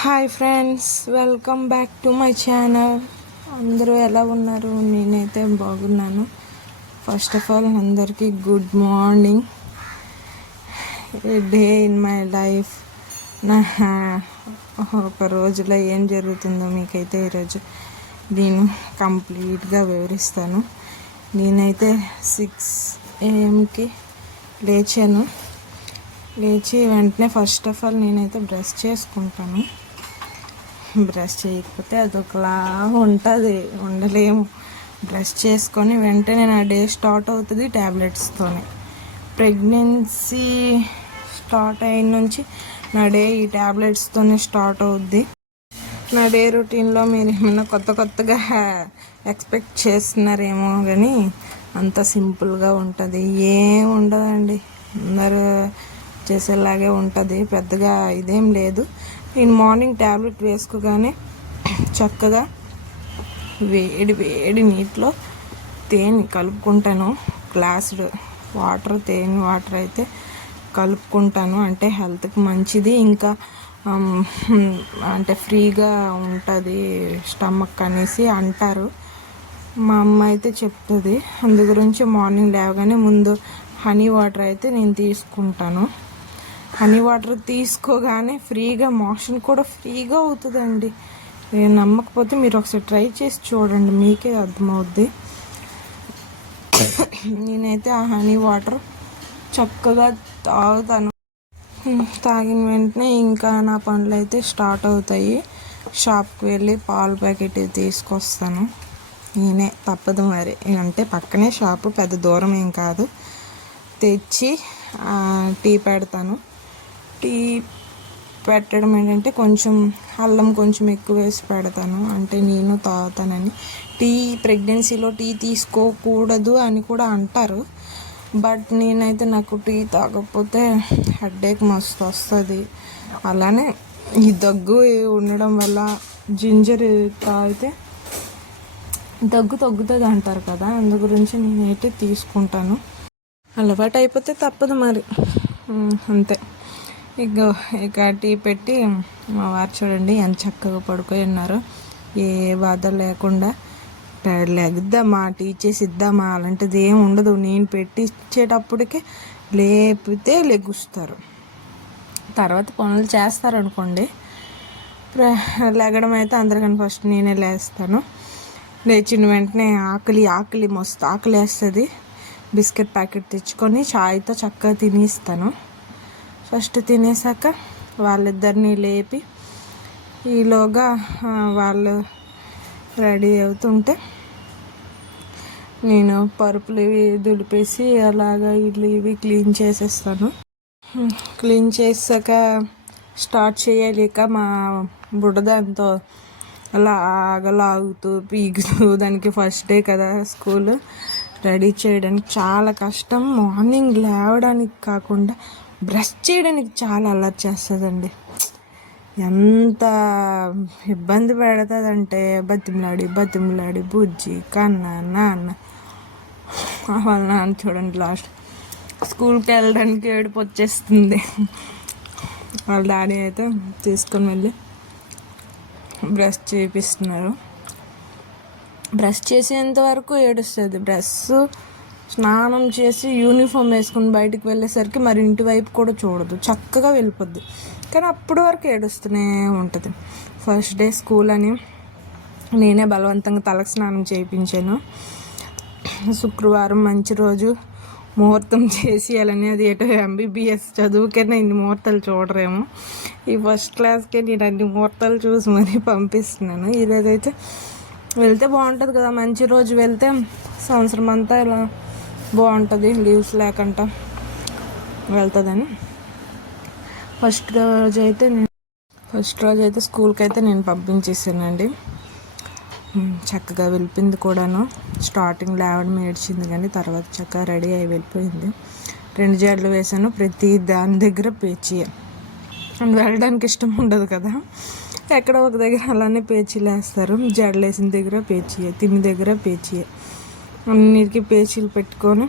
Hi friends, welcome back to my channel. అందరూ ఎలా ఉన్నారు? నేనైతే బాగున్నాను. ఫస్ట్ ఆఫ్ ఆల్ అందరికీ good morning. Day in my life. నా ఒక రోజులో ఏం జరుగుతుందో మీకైతే ఈరోజు నేను కంప్లీట్గా వివరిస్తాను. నేనైతే 6 AM లేచాను. లేచి వెంటనే ఫస్ట్ ఆఫ్ ఆల్ నేనైతే బ్రష్ చేసుకుంటాను. బ్రష్ చేయకపోతే అదొకలా ఉంటుంది, ఉండలేము. బ్రష్ చేసుకొని వెంటనే నా డే స్టార్ట్ అవుతుంది ట్యాబ్లెట్స్తోనే. ప్రెగ్నెన్సీ స్టార్ట్ అయిన నుంచి నా డే ఈ ట్యాబ్లెట్స్తోనే స్టార్ట్ అవుద్ది. నా డే రొటీన్లో మీరు ఏమైనా కొత్తగా ఎక్స్పెక్ట్ చేస్తున్నారేమో, కానీ అంత సింపుల్గా ఉంటుంది. ఏం ఉండదండి, అందరూ చేసేలాగే ఉంటుంది. పెద్దగా ఇదేం లేదు. నేను మార్నింగ్ ట్యాబ్లెట్ వేసుకోగానే చక్కగా వేడి నీటిలో తేనె కలుపుకుంటాను. గ్లాసుడు తేనె వాటర్ అయితే కలుపుకుంటాను. అంటే హెల్త్కి మంచిది, ఇంకా అంటే ఫ్రీగా ఉంటుంది స్టమక్ అనేసి అంటారు. మా అమ్మ అయితే చెప్తుంది. అందు గురించి మార్నింగ్ లేవగానే ముందు హనీ వాటర్ అయితే నేను తీసుకుంటాను. హనీ వాటర్ తీసుకోగానే ఫ్రీగా మోషన్ కూడా ఫ్రీగా అవుతుందండి. నమ్మకపోతే మీరు ఒకసారి ట్రై చేసి చూడండి, మీకే అర్థమవుద్ది. నేనైతే ఆ హనీ వాటర్ చక్కగా తాగుతాను. తాగిన వెంటనే ఇంకా నా పనులు అయితే స్టార్ట్ అవుతాయి. షాప్కి వెళ్ళి పాల ప్యాకెట్ తీసుకొస్తాను. నేనే, తప్పదు మరి. అంటే పక్కనే షాపు, పెద్ద దూరం ఏం కాదు. తెచ్చి టీ పెడతాను. టీ పెట్టడం ఏంటంటే కొంచెం అల్లం కొంచెం ఎక్కువ వేసి పెడతాను. అంటే నేను తాగుతానని. ప్రెగ్నెన్సీలో టీ తీసుకోకూడదు అని కూడా అంటారు. బట్ నేనైతే నాకు టీ తాగకపోతే హెడేక్ మస్తు వస్తుంది. అలానే ఈ దగ్గు ఉండడం వల్ల జింజర్ తాగితే దగ్గు తగ్గుతుంది అంటారు కదా, అందు గురించి నేనైతే తీసుకుంటాను. అలవాటు అయిపోతే తప్పదు మరి, అంతే. ఇక టీ పెట్టి మా వారు చూడండి ఎంత చక్కగా పడుకొని ఉన్నారు. ఏ బాధ లేకుండా. లెగిద్దామా, టీ చేసి ఇద్దామా అలాంటిది ఏమి ఉండదు. నేను పెట్టి ఇచ్చేటప్పటికే లేపితే లెగుస్తారు. తర్వాత పనులు చేస్తారనుకోండి. లెగడం అయితే అందరికన్నా ఫస్ట్ నేనే లేస్తాను. లేచిన వెంటనే ఆకలి మస్తు ఆకలి వేస్తుంది. బిస్కెట్ ప్యాకెట్ తెచ్చుకొని చాయ్తో చక్కగా తినేస్తాను. ఫస్ట్ తినేసాక వాళ్ళిద్దరిని లేపి ఈలోగా వాళ్ళు రెడీ అవుతుంటే నేను పరుపులు ఇవి దులిపేసి అలాగా ఇవి క్లీన్ చేసేస్తాను. క్లీన్ చేసాక స్టార్ట్ చేయాలి. ఇక మా బుడ్డదాంతో లాగుతూ పీగుతూ, దానికి ఫస్ట్ డే కదా స్కూల్, రెడీ చేయడానికి చాలా కష్టం. మార్నింగ్ లేవడానికి కాకుండా బ్రష్ చేయడానికి చాలా అలర్ట్ చేస్తుందండి. ఎంత ఇబ్బంది పెడుతుందంటే బతిమలాడి బుజ్జి నాన్న వాళ్ళ నాన్న చూడండి లాస్ట్ స్కూల్కి వెళ్ళడానికి ఏడుపు వచ్చేస్తుంది. వాళ్ళ డాడీ అయితే తీసుకొని వెళ్ళి బ్రష్ చేపిస్తున్నారు. బ్రష్ చేసేంత వరకు ఏడుస్తుంది. స్నానం చేసి యూనిఫామ్ వేసుకుని బయటికి వెళ్ళేసరికి మరి ఇంటి వైపు కూడా చూడదు, చక్కగా వెళ్ళిపోద్ది. కానీ అప్పటి వరకు ఏడుస్తూనే ఉంటుంది. ఫస్ట్ డే స్కూల్ అని నేనే బలవంతంగా తలకు స్నానం చేయించాను. శుక్రవారం మంచి రోజు, ముహూర్తం చేసేయాలని. అది ఏటో MBBS చదువుకైనా ఇన్ని ముహూర్తాలు చూడరేమో. ఈ ఫస్ట్ క్లాస్కే నేను అన్ని ముహూర్తాలు చూసి మరీ పంపిస్తున్నాను. ఈరోజైతే వెళ్తే బాగుంటుంది కదా, మంచి రోజు వెళ్తే సంవత్సరం అంతా ఇలా బాగుంటుంది, లీవ్స్ లేకుండా వెళ్తుందని. ఫస్ట్ రోజు అయితే స్కూల్కి అయితే నేను పంపించేసానండి. చక్కగా వెళ్ళిపోయింది కూడాను. స్టార్టింగ్ లేవడం ఏడ్చింది, కానీ తర్వాత చక్కగా రెడీ అయి వెళ్ళిపోయింది. 2 జడలు వేసాను, ప్రతి దాని దగ్గర పేచీయే. అండ్ వెళ్ళడానికి ఇష్టం ఉండదు కదా, ఎక్కడో ఒక దగ్గర అలానే పేచీలు వేస్తారు. జడలు వేసిన దగ్గర పేచీయే, తిని దగ్గర పేచీయే, అన్నిటికీ పేచీలు పెట్టుకొని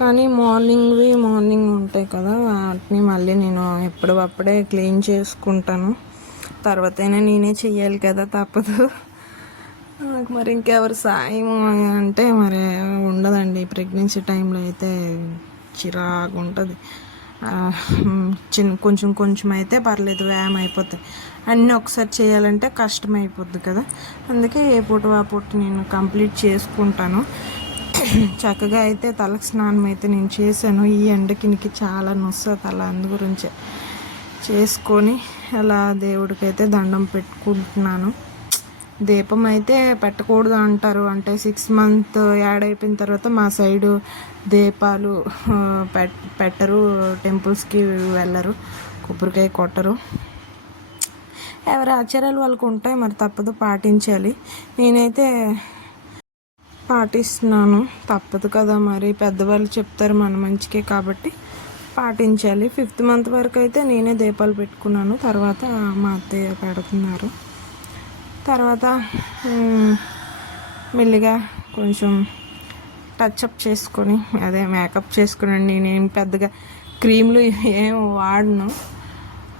కానీ మార్నింగ్ ఉంటాయి కదా, వాటిని మళ్ళీ నేను ఎప్పటికప్పుడే క్లీన్ చేసుకుంటాను. తర్వాతైనా నేనే చెయ్యాలి కదా, తప్పదు. నాకు మరి ఇంకెవరు సాయం అంటే మరి ఉండదండి. ప్రెగ్నెన్సీ టైంలో అయితే చిరాకు ఉంటుంది. కొంచెం అయితే పర్లేదు, వ్యాయామం అయిపోతాయి. అన్నీ ఒకసారి చేయాలంటే కష్టం అయిపోద్ది కదా, అందుకే ఏ పూట ఆ పూట నేను కంప్లీట్ చేసుకుంటాను. చక్కగా అయితే తలకు స్నానం అయితే నేను చేశాను. ఈ ఎండకినికి చాలా నొస్తుంది తల, అందు గురించే చేసుకొని అలా దేవుడికైతే దండం పెట్టుకుంటున్నాను. దీపం అయితే పెట్టకూడదు అంటారు, అంటే 6 months యాడ్ అయిపోయిన తర్వాత మా సైడు దీపాలు పెట్టరు, టెంపుల్స్కి వెళ్ళరు, కొబ్బరికాయ కొట్టరు. ఎవరి ఆచారాలు వాళ్ళకు ఉంటాయి, మరి తప్పదు, పాటించాలి. నేనైతే పాటిస్తున్నాను, తప్పదు కదా, మరి పెద్దవాళ్ళు చెప్తారు మన మంచికే కాబట్టి పాటించాలి. 5th month వరకు అయితే నేనే దీపాలు పెట్టుకున్నాను, తర్వాత మా అత్తయ్య పెడుతున్నారు. తర్వాత మెల్లిగా కొంచెం టచ్అప్ చేసుకొని, అదే మేకప్ చేసుకునండి. నేనేం పెద్దగా క్రీమ్లు ఏం వాడను,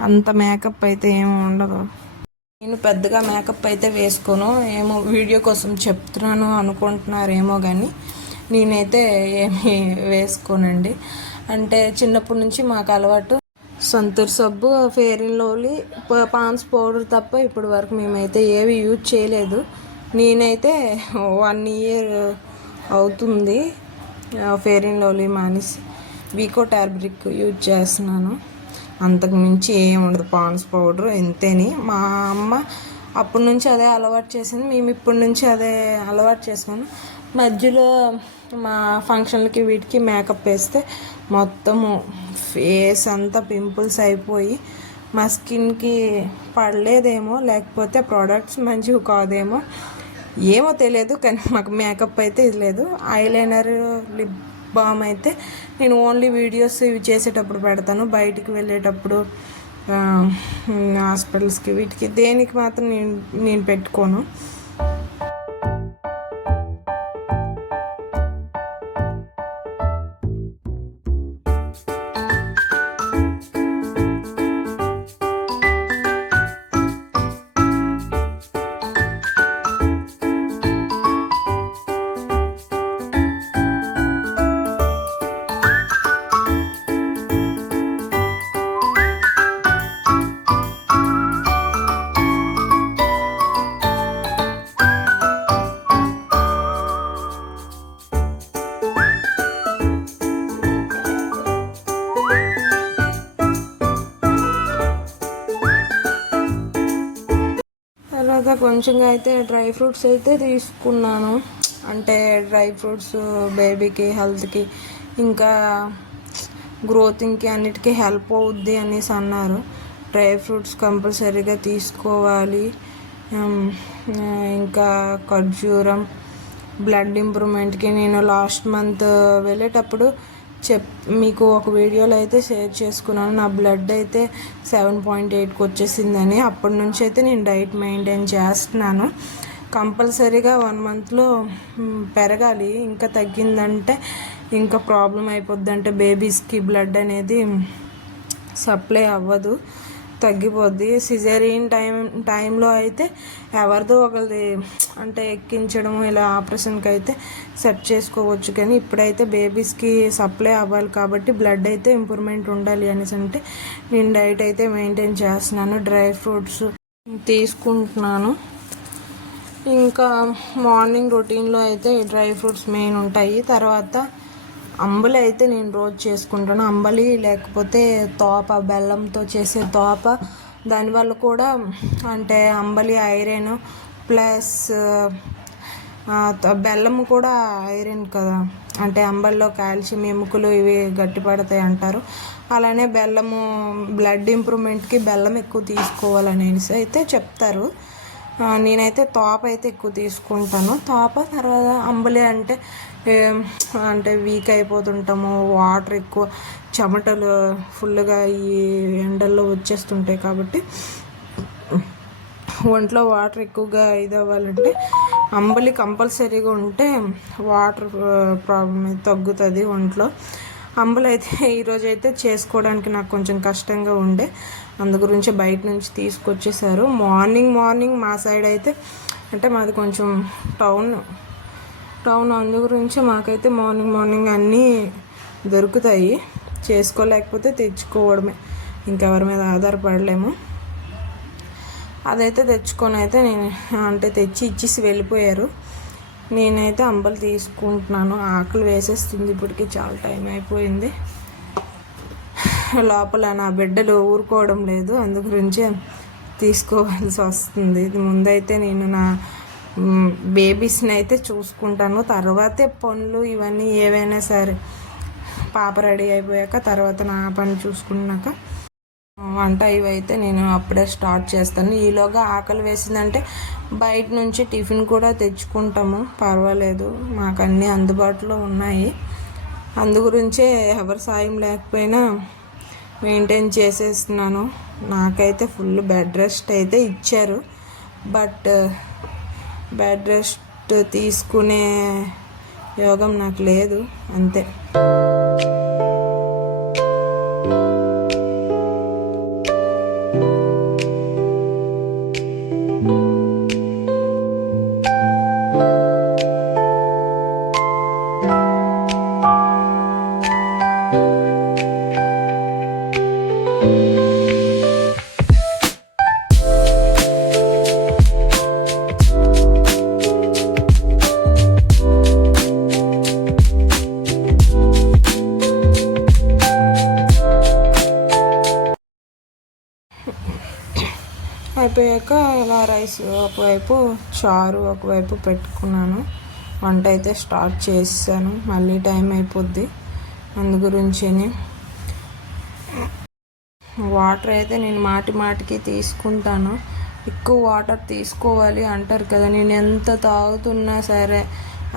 అంత మేకప్ అయితే ఏమి ఉండదు. నేను పెద్దగా మేకప్ అయితే వేసుకోను. ఏమో వీడియో కోసం చెప్తున్నాను అనుకుంటున్నారేమో, కానీ నేనైతే ఏమి వేసుకోనండి. అంటే చిన్నప్పటి నుంచి మాకు అలవాటు సంతూర్ సబ్బు, fair and lovely, Pond's powder తప్ప ఇప్పటి వరకు మేమైతే ఏవి యూజ్ చేయలేదు. నేనైతే 1 year అవుతుంది ఫెయిర్ అండ్ లవ్లీ మానేసి వీకో టార్బ్రిక్ యూజ్ చేస్తున్నాను. అంతకు మించి ఏమి ఉండదు, పాండ్స్ పౌడర్ ఇంతేని. మా అమ్మ అప్పటి నుంచి అదే అలవాటు చేసింది, మేము ఇప్పటి నుంచి అదే అలవాటు చేసుకున్నాం. మధ్యలో మా ఫంక్షన్లకి వీటికి మేకప్ వేస్తే మొత్తము ఫేస్ అంతా పింపుల్స్ అయిపోయి మా స్కిన్కి పడలేదేమో, లేకపోతే ప్రోడక్ట్స్ మంచివి కాదేమో, ఏమో తెలియదు. కానీ మాకు మేకప్ అయితే ఇది లేదు. ఐలైనర్, లిప్ బామ్ అయితే నేను ఓన్లీ వీడియోస్ ఇవి చేసేటప్పుడు పెడతాను. బయటికి వెళ్ళేటప్పుడు హాస్పిటల్స్కి వీటికి దేనికి మాత్రం నేను పెట్టుకోను. తర్వాత కొంచెంగా అయితే డ్రై ఫ్రూట్స్ అయితే తీసుకున్నాను. అంటే డ్రై ఫ్రూట్స్ బేబీకి హెల్త్కి ఇంకా గ్రోతింగ్కి అన్నిటికీ హెల్ప్ అవుద్ది అనేసి అన్నారు. డ్రై ఫ్రూట్స్ కంపల్సరీగా తీసుకోవాలి. ఇంకా ఖర్జూరం బ్లడ్ ఇంప్రూవ్మెంట్కి నేను లాస్ట్ మంత్ వెళ్ళేటప్పుడు మీకు ఒక వీడియోలో అయితే షేర్ చేసుకున్నాను. నా బ్లడ్ అయితే 7.8కి వచ్చేసిందని. అప్పటి నుంచి అయితే నేను డైట్ మెయింటైన్ చేస్తున్నాను. కంపల్సరీగా 1 monthలో పెరగాలి. ఇంకా తగ్గిందంటే ఇంకా ప్రాబ్లం అయిపోద్ది. అంటే బేబీస్కి బ్లడ్ అనేది సప్లై అవ్వదు, తగ్గిపోద్ది. సిజేరియన్ టైంలో అయితే ఎవరిదో ఒకరిది అంటే ఎక్కించడం, ఇలా ఆపరేషన్కి అయితే సెట్ చేసుకోవచ్చు. కానీ ఇప్పుడైతే బేబీస్కి సప్లై అవ్వాలి కాబట్టి బ్లడ్ అయితే ఇంప్రూవ్మెంట్ ఉండాలి అనేసి అంటే నేను డైట్ అయితే మెయింటైన్ చేస్తున్నాను. డ్రై ఫ్రూట్స్ తీసుకుంటున్నాను. ఇంకా మార్నింగ్ రొటీన్లో అయితే డ్రై ఫ్రూట్స్ మెయిన్ ఉంటాయి. తర్వాత అంబలి అయితే నేను రోజు చేసుకుంటాను. అంబలి లేకపోతే తోప, బెల్లంతో చేసే తోప, దానివల్ల కూడా అంటే అంబలి ఐరన్ ప్లస్ బెల్లం కూడా ఐరన్ కదా, అంటే అంబలిలో కాల్షియం, ఎముకలు ఇవి గట్టిపడతాయి అంటారు. అలానే బెల్లము బ్లడ్ ఇంప్రూవ్మెంట్కి బెల్లం ఎక్కువ తీసుకోవాలనేసి అయితే చెప్తారు. నేనైతే తోప అయితే ఎక్కువ తీసుకుంటాను. తోప తర్వాత అంబలి అంటే వీక్ అయిపోతుంటాము, వాటర్ ఎక్కువ చెమటలు ఫుల్గా ఈ ఎండల్లో వచ్చేస్తుంటాయి కాబట్టి ఒంట్లో వాటర్ ఎక్కువగా ఇది అవ్వాలంటే అంబలి కంపల్సరీగా ఉంటే వాటర్ ప్రాబ్లం అయితే తగ్గుతుంది ఒంట్లో. అంబలి అయితే ఈరోజు అయితే చేసుకోవడానికి నాకు కొంచెం కష్టంగా ఉండే, అందు గురించి బయట నుంచి తీసుకొచ్చేసారు. మార్నింగ్ మా సైడ్ అయితే అంటే మాది కొంచెం టౌన్ అందు గురించి మాకైతే మార్నింగ్ అన్నీ దొరుకుతాయి. చేసుకోలేకపోతే తెచ్చుకోవడమే, ఇంకెవరి మీద ఆధారపడలేము. అదైతే తెచ్చుకొని అయితే నేను అంటే తెచ్చి ఇచ్చేసి వెళ్ళిపోయారు. నేనైతే అంబలి తీసుకుంటున్నాను. ఆకలి వేసేస్తుంది, ఇప్పటికి చాలా టైం అయిపోయింది. లోపల నా బిడ్డలు ఊరుకోవడం లేదు, అందు గురించి తీసుకోవాల్సి వస్తుంది. ఇది ముందైతే నేను నా బేబీస్ని అయితే చూసుకుంటాను, తర్వాతే పనులు ఇవన్నీ ఏవైనా సరే. పాప రెడీ అయిపోయాక తర్వాత నా పని చూసుకున్నాక వంట ఇవైతే నేను అప్పుడే స్టార్ట్ చేస్తాను. ఈలోగా ఆకలి వేసిందంటే బయట నుంచి టిఫిన్ కూడా తెచ్చుకుంటాము, పర్వాలేదు, మాకు అన్నీ అందుబాటులో ఉన్నాయి. అందు గురించే ఎవరి సాయం లేకపోయినా మెయింటైన్ చేసేస్తున్నాను. నాకైతే ఫుల్ బెడ్ రెస్ట్ అయితే ఇచ్చారు, బట్ బెడ్ రెస్ట్ తీసుకునే యోగం నాకు లేదు, అంతే. అయిపోయాక ఇలా రైస్ ఒకవైపు, చారు ఒకవైపు పెట్టుకున్నాను. వంట అయితే స్టార్ట్ చేసాను, మళ్ళీ టైం అయిపోద్ది, అందు గురించి. వాటర్ అయితే నేను మాటికి తీసుకుంటాను. ఎక్కువ వాటర్ తీసుకోవాలి అంటారు కదా, నేను ఎంత తాగుతున్నా సరే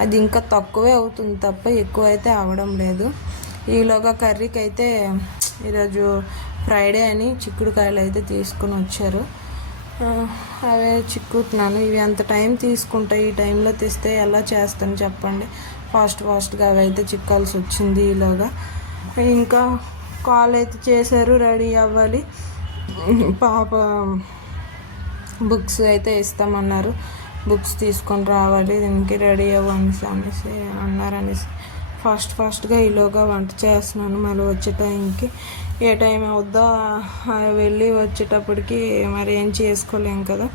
అది ఇంకా తక్కువే అవుతుంది తప్ప ఎక్కువ అయితే అవ్వడం లేదు. ఈలోగా కర్రీకి అయితే ఈరోజు ఫ్రైడే అని చిక్కుడుకాయలు అయితే తీసుకుని వచ్చారు, అవే చిక్కుతున్నాను. ఇవి అంత టైం తీసుకుంటాయి, ఈ టైంలో తెస్తే ఎలా చేస్తాను చెప్పండి. ఫాస్ట్గా అవి అయితే చిక్కాల్సి వచ్చింది. ఈలోగా ఇంకా కాల్ అయితే చేశారు, రెడీ అవ్వాలి. పాప బుక్స్ అయితే ఇస్తామన్నారు, బుక్స్ తీసుకొని రావాలి, దీనికి రెడీ అవ్వనేసి అన్నారనేసి ఫాస్ట్గా ఈలోగా వంట చేస్తున్నాను. మళ్ళీ వచ్చే టైంకి ఏ టైం అవుద్దో వెళ్ళి వచ్చేటప్పటికి మరి ఏం చేసుకోలేం కదా,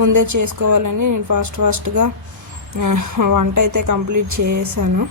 ముందే చేసుకోవాలని నేను ఫాస్ట్గా వంట అయితే కంప్లీట్ చేసాను.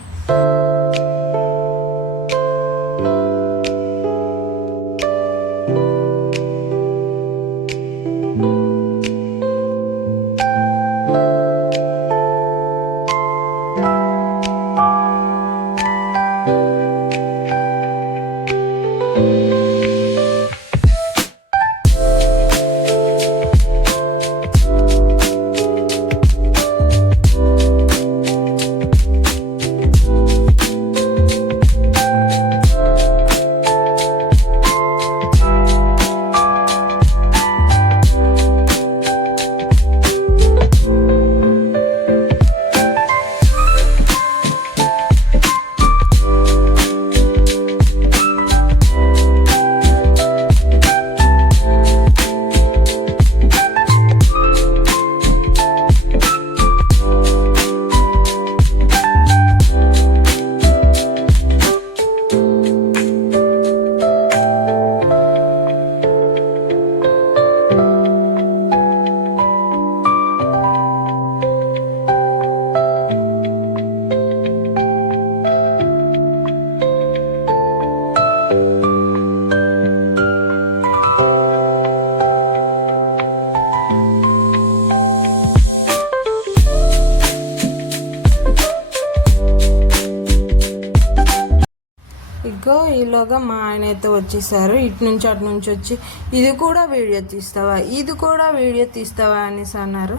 ఇగో ఈలోగా మా ఆయన అయితే వచ్చేసారు, ఇటు నుంచి అటు నుంచి వచ్చి ఇది కూడా వీడియో తీస్తావా అనేసి అన్నారు.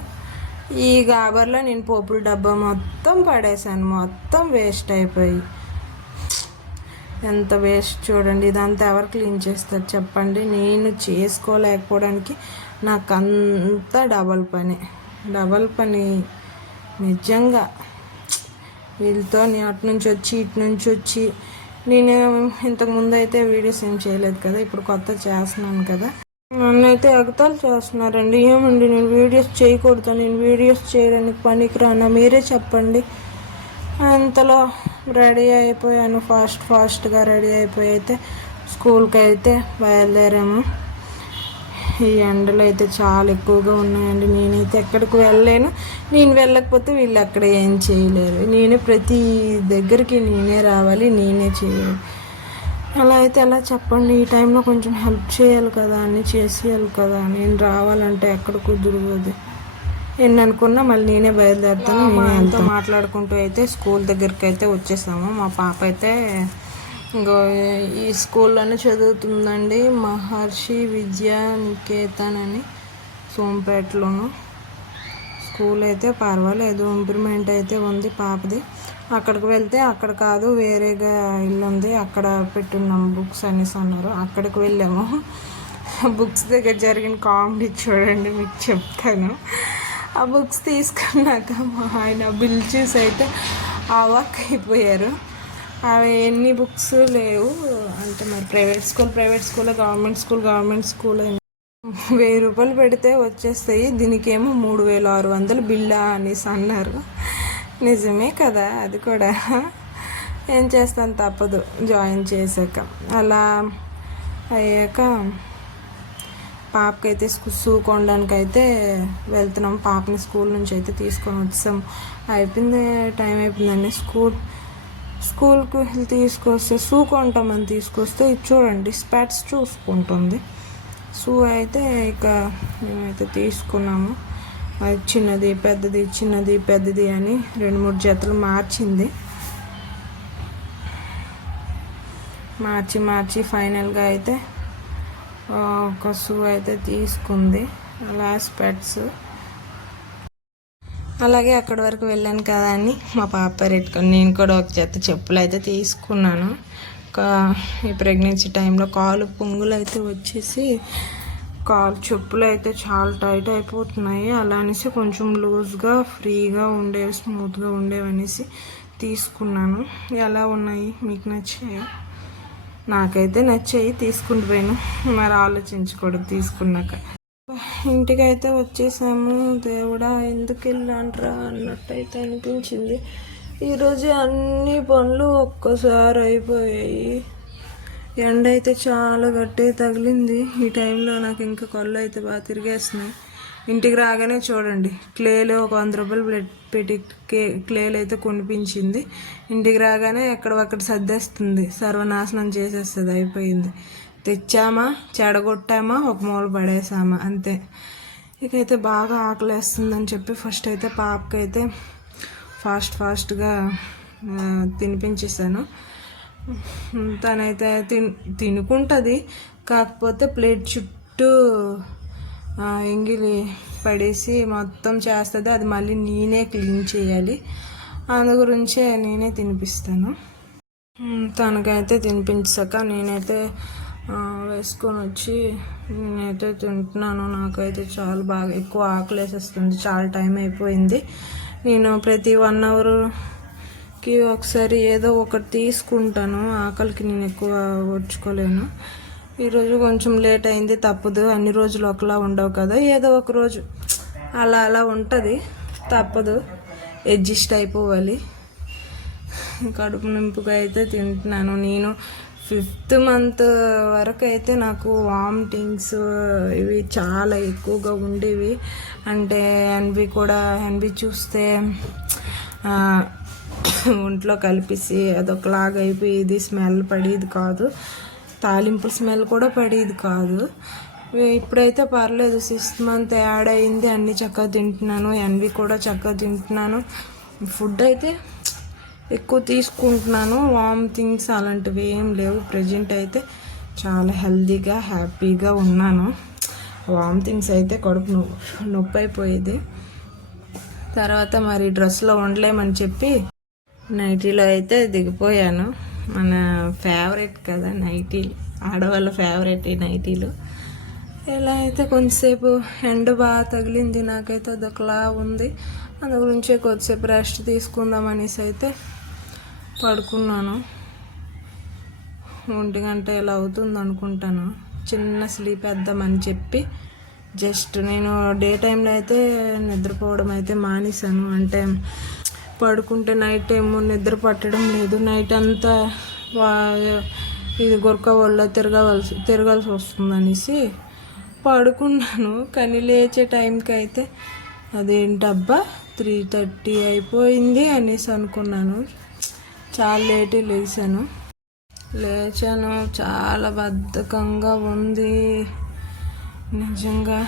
ఈ గాబర్లో నేను పోపుల డబ్బా మొత్తం పడేసాను, మొత్తం వేస్ట్ అయిపోయి. ఎంత వేస్ట్ చూడండి, ఇదంతా ఎవరు క్లీన్ చేస్తారు చెప్పండి. నేను చేసుకోలేకపోవడానికి నాకు అంతా డబల్ పని. నిజంగా వీళ్ళతో నేను అటు నుంచి వచ్చి ఇటు నుంచి వచ్చి నేను ఇంతకుముందు అయితే వీడియోస్ ఏం చేయలేదు కదా, ఇప్పుడు కొత్త చేస్తున్నాను కదా. నన్ను అయితే ఎగతాలు చేస్తున్నారండి. ఏమండి నేను వీడియోస్ చేయకూడదు, నేను వీడియోస్ చేయడానికి పనికిరానా, మీరే చెప్పండి. అంతలో రెడీ అయిపోయాను, ఫాస్ట్గా రెడీ అయిపోయి అయితే స్కూల్కి అయితే బయలుదేరాము. ఈ ఎండలు అయితే చాలా ఎక్కువగా ఉన్నాయండి. నేనైతే ఎక్కడికి వెళ్ళలేను, నేను వెళ్ళకపోతే వీళ్ళు అక్కడ ఏం చేయలేరు. నేనే ప్రతి దగ్గరికి నేనే రావాలి, నేనే చేయాలి. అలా అయితే ఎలా చెప్పండి, ఈ టైంలో కొంచెం హెల్ప్ చేయాలి కదా, అన్నీ చేసేయాలి కదా. నేను రావాలంటే ఎక్కడ కుదురుతుంది. ఎన్ని అనుకున్నా మళ్ళీ నేనే బయలుదేరుతాను. నేనే అంతా మాట్లాడుకుంటూ అయితే స్కూల్ దగ్గరికి అయితే వచ్చేసాము. మా పాప అయితే ఇంకో ఈ స్కూల్లోనే చదువుతుందండి, మహర్షి విద్యా నికేతన్ అని సోంపేటలోను. స్కూల్ అయితే పర్వాలేదు, ఇంప్రూవ్మెంట్ అయితే ఉంది పాపది. అక్కడికి వెళ్తే అక్కడ కాదు, వేరేగా ఇల్లు ఉంది, అక్కడ పెట్టున్నాం బుక్స్ అనేసి అన్నారు. అక్కడికి వెళ్ళాము. బుక్స్ దగ్గర జరిగిన కామెడీ చూడండి, మీకు చెప్తాను. ఆ బుక్స్ తీసుకున్నాక మా ఆయన బిల్ చూసి అయితే అవాక్ అయిపోయారు. అవి ఎన్ని బుక్స్ లేవు అంటే, మరి ప్రైవేట్ స్కూల్ గవర్నమెంట్ స్కూల్ 1000 రూపాయలు పెడితే వచ్చేస్తాయి, దీనికేమో 3600 బిల్లా అనేసి అన్నారు. నిజమే కదా, అది కూడా ఏం చేస్తాను, తప్పదు జాయిన్ చేశాక. అలా అయ్యాక పాపకైతే షూ కొనడానికి అయితే వెళ్తున్నాం. పాపని స్కూల్ నుంచి అయితే తీసుకొని వచ్చాం. అయిపోయింది, టైం అయిపోయిందండి. స్కూల్కి తీసుకొస్తే షూ కొంటామని తీసుకొస్తే ఇది చూడండి, స్పెట్స్ చూసుకుంటుంది. షూ అయితే ఇక మేమైతే తీసుకున్నాము. అది చిన్నది పెద్దది అని 2-3 జతలు మార్చి ఫైనల్గా అయితే ఒక షూ అయితే తీసుకుంది. అలా స్పెట్స్ అలాగే అక్కడి వరకు వెళ్ళాను కదా అని మా పాప పెట్టుకొని నేను కూడా ఒక జత చెప్పులు అయితే తీసుకున్నాను. ఈ ప్రెగ్నెన్సీ టైంలో కాలు పొంగులు అయితే వచ్చేసి చెప్పులు అయితే చాలా టైట్ అయిపోతున్నాయి. అలా అనేసి కొంచెం లూజ్గా ఫ్రీగా ఉండేవి, స్మూత్గా ఉండేవి అనేసి తీసుకున్నాను. ఎలా ఉన్నాయి, మీకు నచ్చాయా? నాకైతే నచ్చాయి, తీసుకుంటూ పోయాను. మరి ఆలోచించకూడదు తీసుకున్నాక. ఇంటికైతే వచ్చేసాము. దేవుడా ఎందుకు వెళ్ళాంట్రా అన్నట్టయితే అనిపించింది. ఈరోజు అన్ని పనులు ఒక్కసారి అయిపోయాయి. ఎండ అయితే చాలా గట్టిగా తగిలింది. ఈ టైంలో నాకు ఇంకా కళ్ళు అయితే బాగా తిరిగేస్తున్నాయి. ఇంటికి రాగానే చూడండి, క్లేలో ఒక 100 రూపాయలు పెట్టి క్లేలు అయితే కొనిపించింది. ఇంటికి రాగానే ఎక్కడొక్కడ సర్దేస్తుంది, సర్వనాశనం చేసేస్తుంది. అయిపోయింది, తెచ్చామా చెడగొట్టామా ఒక మూల పడేసామా అంతే. ఇకైతే బాగా ఆకలేస్తుందని చెప్పి ఫస్ట్ అయితే పాపకైతే ఫాస్ట్గా తినిపించేసాను. తనైతే తినుకుంటుంది, కాకపోతే ప్లేట్ చుట్టూ ఎంగిలి పడేసి మొత్తం చేస్తుంది. అది మళ్ళీ నేనే క్లీన్ చేయాలి, అందు గురించే నేనే తినిపిస్తాను. తనకైతే తినిపించాక నేనైతే వేసుకొని వచ్చి నేనైతే తింటున్నాను. నాకైతే చాలా బాగా ఎక్కువ ఆకలి వేసేస్తుంది, చాలా టైం అయిపోయింది. నేను ప్రతి 1 అవర్కి ఒకసారి ఏదో ఒకటి తీసుకుంటాను, ఆకలికి నేను ఎక్కువ ఓర్చుకోలేను. ఈరోజు కొంచెం లేట్ అయింది, తప్పదు, అన్ని రోజులు ఒకలా ఉండవు కదా, ఏదో ఒక రోజు అలా ఉంటుంది, తప్పదు, అడ్జస్ట్ అయిపోవాలి. కడుపు నింపుగా అయితే తింటున్నాను. నేను 5th మంత్ వరకు అయితే నాకు వామిటింగ్స్ ఇవి చాలా ఎక్కువగా ఉండేవి. అంటే ఎన్వి చూస్తే ఒంట్లో కలిపేసి అదొకలాగా అయిపోయేది, స్మెల్ పడేది కాదు, తాలింపు స్మెల్ కూడా పడేది కాదు. ఇప్పుడైతే పర్లేదు, 6th మంత్ యాడ్ అయింది, అన్నీ చక్కగా తింటున్నాను, ఎన్వి కూడా చక్కగా తింటున్నాను, ఫుడ్ అయితే ఎక్కువ తీసుకుంటున్నాను, వామిటింగ్స్ అలాంటివి ఏం లేవు. ప్రజెంట్ అయితే చాలా హెల్తీగా హ్యాపీగా ఉన్నాను. వామిటింగ్స్ అయితే కడుపు నొప్పి అయిపోయేది. తర్వాత మరి డ్రెస్లో ఉండలేమని చెప్పి నైటీలో అయితే దిగిపోయాను. మన ఫేవరెట్ కదా నైటీలు, ఆడవాళ్ళ ఫేవరెట్ ఈ నైటీలు. ఎలా అయితే కొంచెంసేపు ఎండ బాగా తగిలింది, నాకైతే అదొకలా ఉంది. అందు గురించే కొద్దిసేపు రెస్ట్ తీసుకుందాం అనేసి అయితే పడుకున్నాను. 1 గంట ఇలా అవుతుంది అనుకుంటాను. చిన్న స్లీప్ వేద్దామని చెప్పి జస్ట్ నేను డే టైంలో అయితే నిద్రపోవడం అయితే మానేశాను. అంటే పడుకుంటే నైట్ టైం నిద్ర పట్టడం లేదు. నైట్ అంతా ఇది గురక వల్ల తిరగాల్సి వస్తుంది అనేసి పడుకున్నాను. కానీ లేచే టైంకి అయితే అదేంటబ్బా 3:30 అయిపోయింది అనేసి అనుకున్నాను. చాలా లేటు లేచాను. చాలా బద్ధకంగా ఉంది నిజంగా.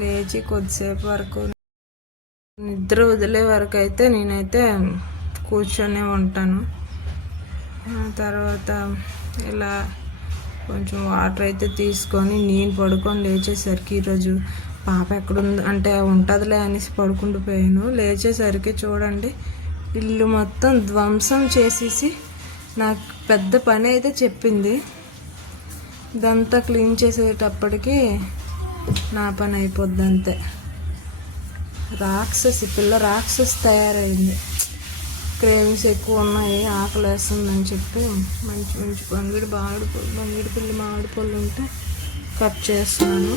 లేచి కొద్దిసేపు వరకు నిద్ర వదిలే వరకు అయితే నేనైతే కూర్చొనే ఉంటాను. తర్వాత ఇలా కొంచెం వాటర్ అయితే తీసుకొని నేను పడుకొని లేచేసరికి ఈరోజు పాప ఎక్కడుంది అంటే ఉంటుందిలే అనేసి పడుకుండిపోయాను. లేచేసరికి చూడండి ఇల్లు మొత్తం ధ్వంసం చేసేసి నాకు పెద్ద పని అయితే చెప్పింది. ఇదంతా క్లీన్ చేసేటప్పటికి నా పని అయిపోద్ది అంతే. పిల్ల రాక్షసి తయారైంది. క్రేవింగ్స్ ఎక్కువ ఉన్నాయి, ఆకలి వేస్తుందని చెప్పి మంచి బంగిడి పిల్లి మామిడి పళ్ళు ఉంటే కట్ చేస్తున్నాను.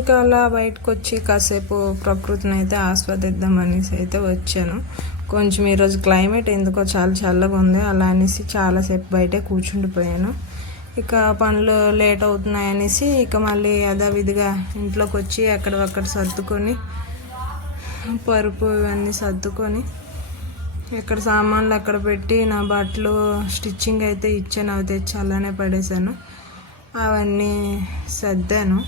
ఇంకా అలా బయటకు వచ్చి కాసేపు ప్రకృతిని అయితే ఆస్వాదిద్దాం అనేసి అయితే వచ్చాను. కొంచెం ఈరోజు క్లైమేట్ ఎందుకో చాలా చల్లగా ఉంది. అలా అనేసి చాలాసేపు బయటే కూర్చుండిపోయాను. ఇక పనులు లేట్ అవుతున్నాయి అనేసి ఇక మళ్ళీ యథావిధిగా ఇంట్లోకి వచ్చి అక్కడ సర్దుకొని పరుపు ఇవన్నీ సర్దుకొని ఎక్కడ సామాన్లు అక్కడ పెట్టి నా బట్టలు స్టిచ్చింగ్ అయితే ఇచ్చాను. అవి తెచ్చి అలానే పడేశాను. అవన్నీ సర్దాను.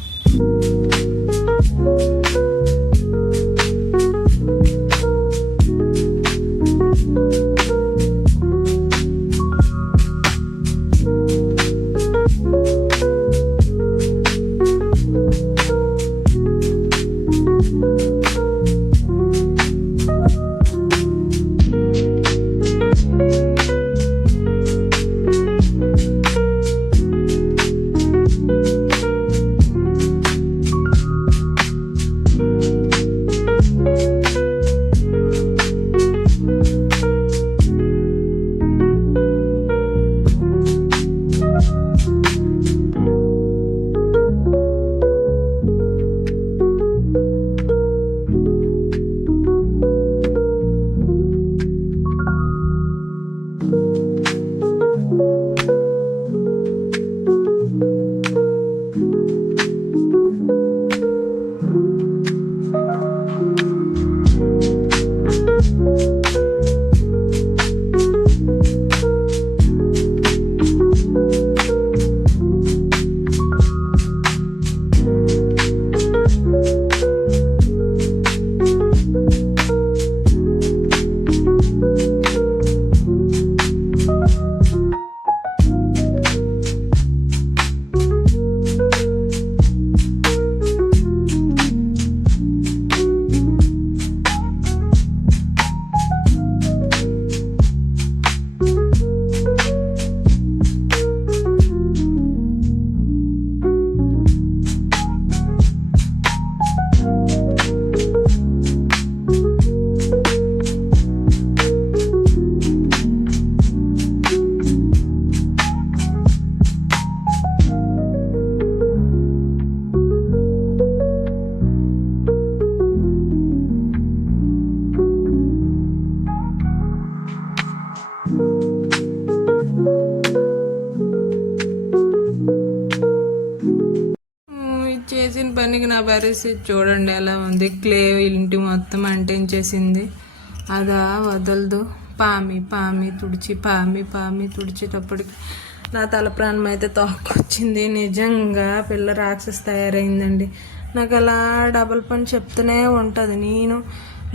ప్రస్తుతానికి నా పరిస్థితి చూడండి ఎలా ఉంది. క్లే ఇంటి మొత్తం అంటించేసింది. అదా వదలదు. పామి పామి తుడిచి తుడిచేటప్పటికి నా తల ప్రాణం అయితే తోక్కొచ్చింది. నిజంగా పిల్ల రాక్షస తయారైందండి. నాకు అలా డబల్ పని చెప్తూనే ఉంటుంది. నేను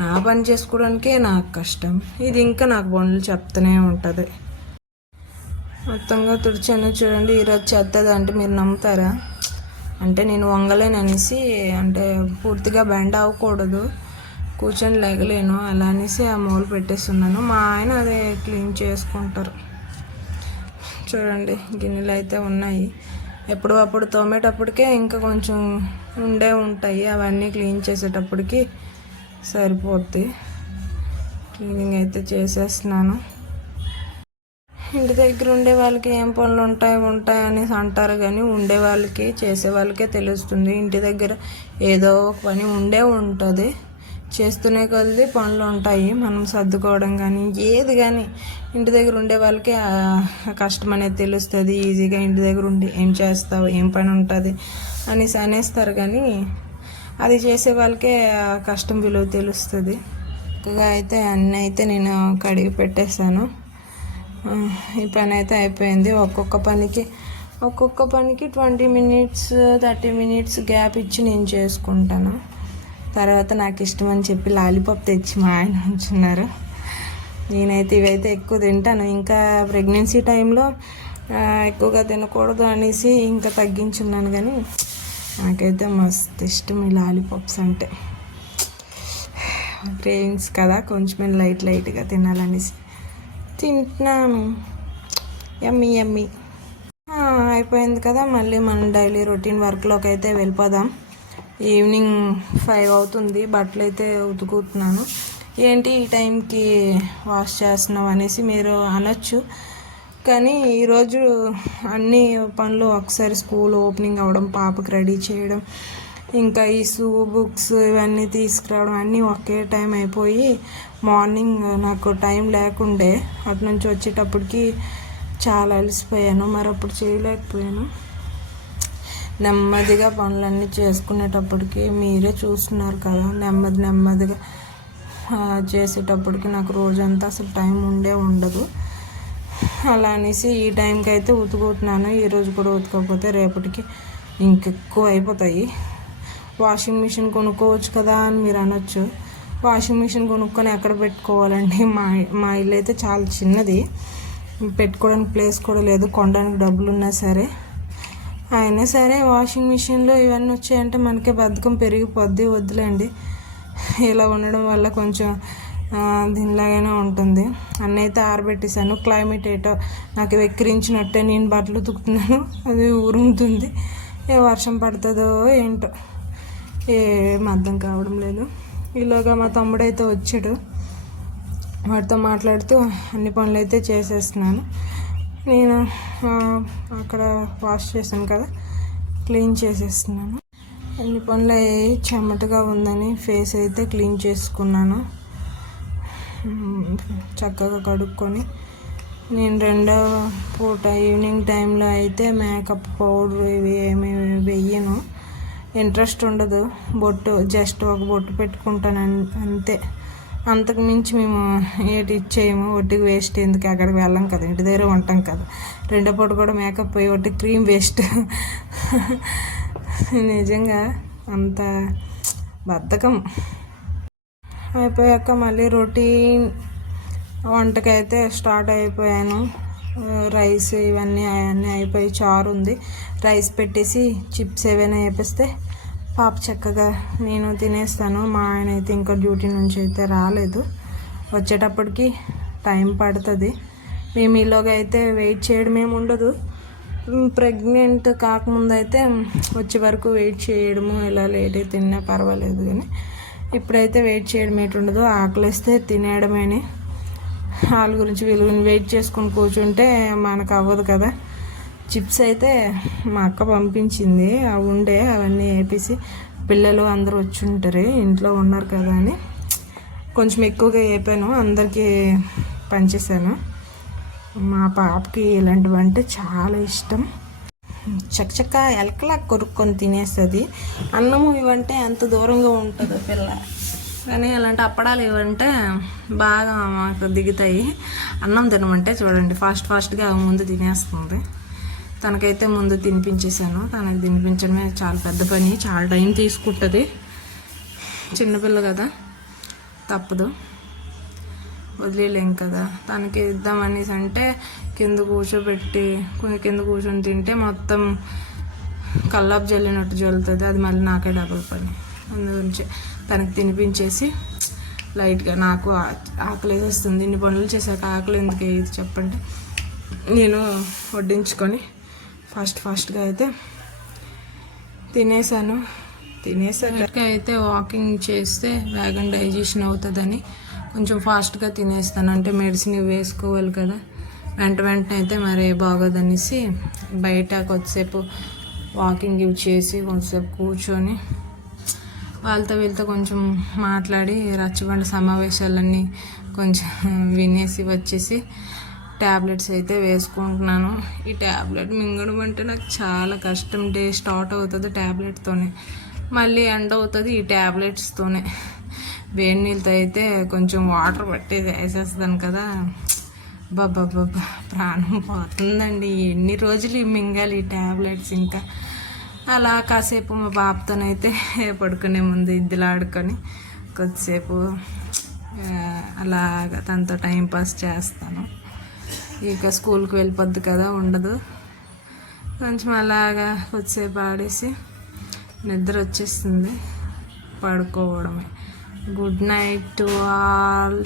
నా పని చేసుకోవడానికే నాకు కష్టం, ఇది ఇంకా నాకు పనులు చెప్తూనే ఉంటుంది. మొత్తంగా తుడిచాను చూడండి. ఈరోజు చేస్తుంది అంటే మీరు నమ్ముతారా? అంటే నేను వంగలేననేసి, అంటే పూర్తిగా బెండ్ అవ్వకూడదు, కూర్చొని లేగలేను, అలా అనేసి ఆ మూలు పెట్టేస్తున్నాను. మా ఆయన అదే క్లీన్ చేసుకుంటారు. చూడండి గిన్నెలు అయితే ఉన్నాయి. ఎప్పుడు అప్పుడు తోమేటప్పటికే ఇంకా కొంచెం ఉంటాయి, అవన్నీ క్లీన్ చేసేటప్పటికి సరిపోద్ది. క్లీనింగ్ అయితే చేసేస్తున్నాను. ఇంటి దగ్గర ఉండే వాళ్ళకి ఏం పనులు ఉంటాయి అనేసి అంటారు, కానీ ఉండే వాళ్ళకి చేసే వాళ్ళకే తెలుస్తుంది. ఇంటి దగ్గర ఏదో ఒక పని ఉంటుంది, చేస్తూనే కొద్ది పనులు ఉంటాయి. మనం సర్దుకోవడం కానీ ఏది కానీ ఇంటి దగ్గర ఉండే వాళ్ళకి కష్టం అనేది తెలుస్తుంది. ఈజీగా ఇంటి దగ్గర ఉండి ఏం చేస్తావు, ఏం పని ఉంటుంది అనేసి అనేస్తారు, కానీ అది చేసే వాళ్ళకే కష్టం విలువ తెలుస్తుంది. ఎక్కువగా అయితే అన్నీ అయితే నేను కడిగి పెట్టేశాను. ఈ పని అయితే అయిపోయింది. ఒక్కొక్క పనికి 20 మినిట్స్ 30 మినిట్స్ గ్యాప్ ఇచ్చి నేను చేసుకుంటాను. తర్వాత నాకు ఇష్టం అని చెప్పి లాలీపాప్ తెచ్చి మా ఆయన ఉంచున్నారు. నేనైతే ఇవైతే ఎక్కువ తింటాను. ఇంకా ప్రెగ్నెన్సీ టైంలో ఎక్కువగా తినకూడదు అనేసి ఇంకా తగ్గించున్నాను, కానీ నాకైతే మస్తు ఇష్టం ఈ లాలీపాప్స్ అంటే. క్రేవింగ్స్ కదా, కొంచెం లైట్గా తినాలనేసి తింటున్నాను. యమ్మీ అయిపోయింది కదా. మళ్ళీ మనం డైలీ రొటీన్ వర్క్లోకి అయితే వెళ్ళిపోదాం. ఈవినింగ్ 5 అవుతుంది. బట్టలు అయితే ఉతుకుతున్నాను. ఏంటి ఈ టైంకి వాష్ చేస్తున్నావు అనేసి మీరు అనొచ్చు, కానీ ఈరోజు అన్ని పనులు ఒకసారి స్కూల్ ఓపెనింగ్ అవ్వడం, పాపకి రెడీ చేయడం, ఇంకా ఈ బుక్స్ ఇవన్నీ తీసుకురావడం అన్నీ ఒకే టైం అయిపోయి మార్నింగ్ నాకు టైం లేకుండే. అటు నుంచి వచ్చేటప్పటికి చాలా అలసిపోయాను, మరి అప్పుడు చేయలేకపోయాను. నెమ్మదిగా పనులన్నీ చేసుకునేటప్పటికి మీరే చూస్తున్నారు కదా, నెమ్మదిగా చేసేటప్పటికి నాకు రోజంతా అసలు టైం ఉండదు. అలా అనేసి ఈ టైంకి అయితే ఉతుకుతున్నాను. ఈరోజు కూడా ఉతకపోతే రేపటికి ఇంకెక్కువ అయిపోతాయి. వాషింగ్ మిషన్ కొనుక్కోవచ్చు కదా అని మీరు అనొచ్చు. వాషింగ్ మిషన్ కొనుక్కొని ఎక్కడ పెట్టుకోవాలండి? మా ఇల్లు అయితే చాలా చిన్నది, పెట్టుకోవడానికి ప్లేస్ కూడా లేదు, కొనడానికి డబ్బులు ఉన్నా సరే. అయినా సరే వాషింగ్ మిషన్లో ఇవన్నీ వచ్చాయంటే మనకే బద్ధకం పెరిగిపోద్ది. వద్దులేండి, ఇలా ఉండడం వల్ల కొంచెం దీనిలాగానే ఉంటుంది. అన్నీ అయితే ఆరబెట్టేశాను. క్లైమేట్ ఏటో నాకు వెక్కిరించినట్టే నేను బట్టలు ఉతుకుతున్నాను, అది ఊరుముతుంది. ఏ వర్షం పడుతుందో ఏంటో ఏం అర్థం కావడం లేదు. ఈలోగా మా తమ్ముడైతే వచ్చాడు, వాడితో మాట్లాడుతూ అన్ని పనులు అయితే చేసేస్తున్నాను. నేను అక్కడ వాష్ చేశాను కదా, క్లీన్ చేసేస్తున్నాను. అన్ని పనులు చెమటగా ఉందని ఫేస్ అయితే క్లీన్ చేసుకున్నాను. చక్కగా కడుక్కొని నేను రెండవ పూట ఈవినింగ్ టైంలో అయితే మేకప్ పౌడర్ ఇవి ఏమి వెయ్యను, ఇంట్రెస్ట్ ఉండదు. జస్ట్ ఒక బొట్టు పెట్టుకుంటాను అంతే. అంతకు మించి మేము ఏటి ఇచ్చేయము. ఒట్టికి వేస్ట్ ఎందుకు, అక్కడికి వెళ్ళాం కదా, ఇంటి దగ్గర ఉంటాం కదా. రెండో పూట కూడా మేకప్ పోయి ఒట్టి క్రీమ్ వేస్ట్. నిజంగా అంత బద్ధకం. అయిపోయాక మళ్ళీ రొటీన్ వంటకైతే స్టార్ట్ అయిపోయాను. రైస్ అవన్నీ అయిపోయి, చారు ఉంది, రైస్ పెట్టేసి చిప్స్ ఏవైనా వేపిస్తే పాప చక్కగా నేను తినేస్తాను. మా ఆయన అయితే ఇంకా డ్యూటీ నుంచి అయితే రాలేదు, వచ్చేటప్పటికి టైం పడుతుంది. మేము ఈలోగా అయితే వెయిట్ చేయడం ఏమి ఉండదు. ప్రెగ్నెంట్ కాకముందు అయితే వచ్చే వరకు వెయిట్ చేయడము, ఇలా లేట్ అయితే తిన్నా పర్వాలేదు, కానీ ఇప్పుడైతే వెయిట్ చేయడం ఏంటి ఉండదు. ఆకలిస్తే తినేయడమేని. వాళ్ళ గురించి వీళ్ళ గురించి వెయిట్ చేసుకొని కూర్చుంటే మనకు అవ్వదు కదా. చిప్స్ అయితే మా అక్క పంపించింది, అవి అవన్నీ వేపేసి, పిల్లలు అందరూ వచ్చి ఉంటారు, ఇంట్లో ఉన్నారు కదా అని కొంచెం ఎక్కువగా వేపాను, అందరికీ పనిచేశాను. మా పాపకి ఇలాంటివంటే చాలా ఇష్టం. చక్కచక్క ఎలకలా కొరుక్కొని తినేస్తుంది. అన్నము ఇవంటే ఎంత దూరంగా ఉంటుందో పిల్ల, కానీ అలాంటి అప్పడాలు ఇవంటే బాగా మాకు దిగుతాయి. అన్నం తినమంటే చూడండి ఫాస్ట్గా ముందు తినేస్తుంది. తనకైతే ముందు తినిపించేశాను. తనకి తినిపించడమే చాలా పెద్ద పని, చాలా టైం తీసుకుంటుంది. చిన్నపిల్ల కదా, తప్పదు, వదిలేలేం కదా. తనకి ఇద్దామనేసి అంటే కింద కూర్చొని తింటే మొత్తం కల్లాపు జల్లినట్టు జల్లుతుంది. అది మళ్ళీ నాకే డబుల్ పని. అందుగురించి తనకి తినిపించేసి లైట్గా, నాకు ఆకలి వేసేస్తుంది. ఇన్ని పనులు చేశాక ఆకలి ఎందుకు వేయదు చెప్పండి. నేను వడ్డించుకొని ఫాస్ట్గా అయితే తినేసాక అయితే వాకింగ్ చేస్తే వేగం డైజెషన్ అవుతుందని కొంచెం ఫాస్ట్గా తినేస్తాను. అంటే మెడిసిన్ వేసుకోవాలి కదా, వెంటనే అయితే మరి బాగోదనేసి బయట కొద్దిసేపు వాకింగ్ చేసి కొద్దిసేపు కూర్చొని వీళ్ళతో కొంచెం మాట్లాడి రచ్చబండ సమావేశాలన్నీ కొంచెం వినేసి వచ్చేసి ట్యాబ్లెట్స్ అయితే వేసుకుంటున్నాను. ఈ ట్యాబ్లెట్ మింగడం అంటే నాకు చాలా కష్టం. డే స్టార్ట్ అవుతుంది ట్యాబ్లెట్తోనే, మళ్ళీ ఎండ్ అవుతుంది ఈ ట్యాబ్లెట్స్తోనే. వేడి నీళ్ళతో అయితే కొంచెం వాటర్ పట్టి వేసేస్తాను కదా, బాబా ప్రాణం పోతుందండి. ఎన్ని రోజులు మింగాలి ఈ ట్యాబ్లెట్స్. ఇంకా అలా కాసేపు మా బాబుతోనైతే పడుకునే ముందు ఇద్దులాడుకొని కొద్దిసేపు అలాగా తనతో టైంపాస్ చేస్తాను. ఇక స్కూల్కి వెళ్ళిపోద్ది కదా, ఉండదు. కొంచెం అలాగా కొద్దిసేపు ఆడేసి నిద్ర వచ్చేస్తుంది, పడుకోవడమే. Good night to all.